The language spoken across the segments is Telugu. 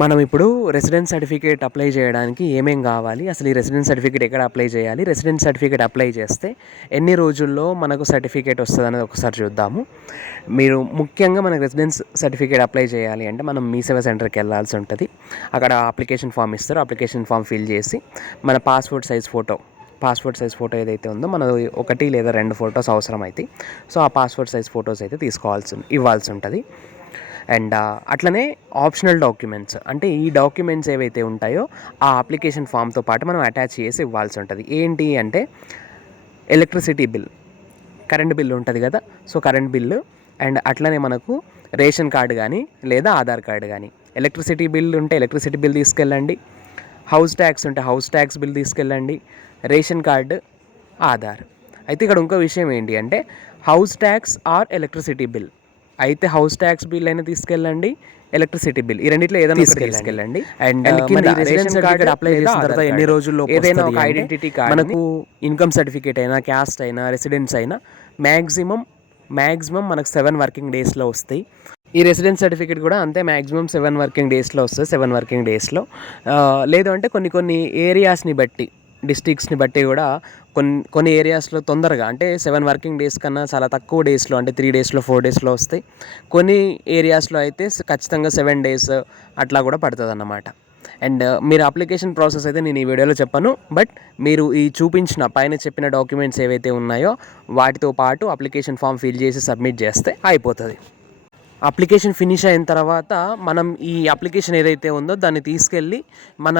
మనం ఇప్పుడు రెసిడెన్స్ సర్టిఫికేట్ అప్లై చేయడానికి ఏమేం కావాలి, అసలు ఈ రెసిడెన్స్ సర్టిఫికేట్ ఎక్కడ అప్లై చేయాలి, రెసిడెన్స్ సర్టిఫికేట్ అప్లై చేస్తే ఎన్ని రోజుల్లో మనకు సర్టిఫికేట్ వస్తుంది అనేది ఒకసారి చూద్దాము. మీరు ముఖ్యంగా మనకు రెసిడెన్స్ సర్టిఫికేట్ అప్లై చేయాలి అంటే మనం మీ సేవా సెంటర్కి వెళ్ళాల్సి ఉంటుంది. అక్కడ అప్లికేషన్ ఫామ్ ఇస్తారు. అప్లికేషన్ ఫామ్ ఫిల్ చేసి మన పాస్పోర్ట్ సైజ్ ఫోటో ఏదైతే ఉందో మన 1 లేదా 2 ఫొటోస్ అవసరం అవుతాయి. సో ఆ పాస్పోర్ట్ సైజ్ ఫొటోస్ అయితే ఇవ్వాల్సి ఉంటుంది. అండ్ అట్లనే ఆప్షనల్ డాక్యుమెంట్స్ అంటే ఈ డాక్యుమెంట్స్ ఏవైతే ఉంటాయో ఆ అప్లికేషన్ ఫామ్తో పాటు మనం అటాచ్ చేసి ఇవ్వాల్సి ఉంటుంది. ఏంటి అంటే ఎలక్ట్రిసిటీ బిల్, కరెంట్ బిల్ ఉంటుంది కదా, సో కరెంట్ బిల్లు అండ్ అట్లనే మనకు రేషన్ కార్డు కానీ లేదా ఆధార్ కార్డు కానీ. ఎలక్ట్రిసిటీ బిల్ ఉంటే ఎలక్ట్రిసిటీ బిల్ తీసుకెళ్ళండి, హౌస్ ట్యాక్స్ ఉంటే హౌస్ ట్యాక్స్ బిల్ తీసుకెళ్ళండి, రేషన్ కార్డు, ఆధార్. అయితే ఇక్కడ ఇంకో విషయం ఏంటి అంటే house tax or electricity bill అయితే హౌస్ ట్యాక్స్ బిల్ అయినా తీసుకెళ్ళండి, ఎలక్ట్రిసిటీ బిల్, ఈ రెండిట్లో ఏదైనా తీసుకెళ్ళండి. అండ్ రేషన్ కార్డు అప్లై చేసిన తర్వాత ఎన్ని రోజుల్లో ఏదైనా ఒక ఐడెంటిటీ కార్డు, మనకు ఇన్కమ్ సర్టిఫికేట్ అయినా, క్యాస్ట్ అయినా, రెసిడెన్స్ అయినా మ్యాక్సిమం మనకు 7 వర్కింగ్ డేస్లో వస్తాయి. ఈ రెసిడెన్స్ సర్టిఫికేట్ కూడా అంతే, మ్యాక్సిమం 7 వర్కింగ్ డేస్లో వస్తుంది. 7 వర్కింగ్ డేస్లో లేదు అంటే కొన్ని ఏరియాస్ని బట్టి, డిస్ట్రిక్ట్స్ని బట్టి కూడా కొన్ని ఏరియాస్లో తొందరగా అంటే 7 వర్కింగ్ డేస్ కన్నా చాలా తక్కువ డేస్లో అంటే 3 డేస్లో 4 డేస్లో వస్తాయి. కొన్ని ఏరియాస్లో అయితే ఖచ్చితంగా 7 డేస్ అట్లా కూడా పడుతుంది అన్నమాట. అండ్ మీరు అప్లికేషన్ ప్రాసెస్ అయితే నేను ఈ వీడియోలో చెప్పను, బట్ మీరు ఈ పైన చెప్పిన డాక్యుమెంట్స్ ఏవైతే ఉన్నాయో వాటితో పాటు అప్లికేషన్ ఫామ్ ఫిల్ చేసి సబ్మిట్ చేస్తే అయిపోతుంది. అప్లికేషన్ ఫినిష్ అయిన తర్వాత మనం ఈ అప్లికేషన్ ఏదైతే ఉందో దాన్ని తీసుకెళ్ళి మన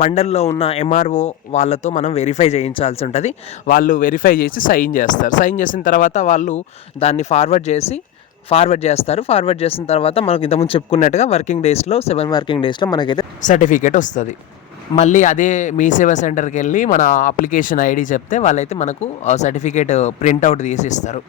మండల్లో ఉన్న ఎంఆర్ఓ వాళ్ళతో మనం వెరిఫై చేయించాల్సి ఉంటుంది. వాళ్ళు వెరిఫై చేసి సైన్ చేస్తారు. సైన్ చేసిన తర్వాత వాళ్ళు దాన్ని ఫార్వర్డ్ చేస్తారు. ఫార్వర్డ్ చేసిన తర్వాత మనకు ఇంతకుముందు చెప్పుకున్నట్టుగా 7 వర్కింగ్ డేస్లో మనకైతే సర్టిఫికేట్ వస్తుంది. మళ్ళీ అదే మీ సేవా సెంటర్కి వెళ్ళి మన అప్లికేషన్ ఐడి చెప్తే వాళ్ళైతే మనకు సర్టిఫికేట్ ప్రింట్అవుట్ తీసి ఇస్తారు.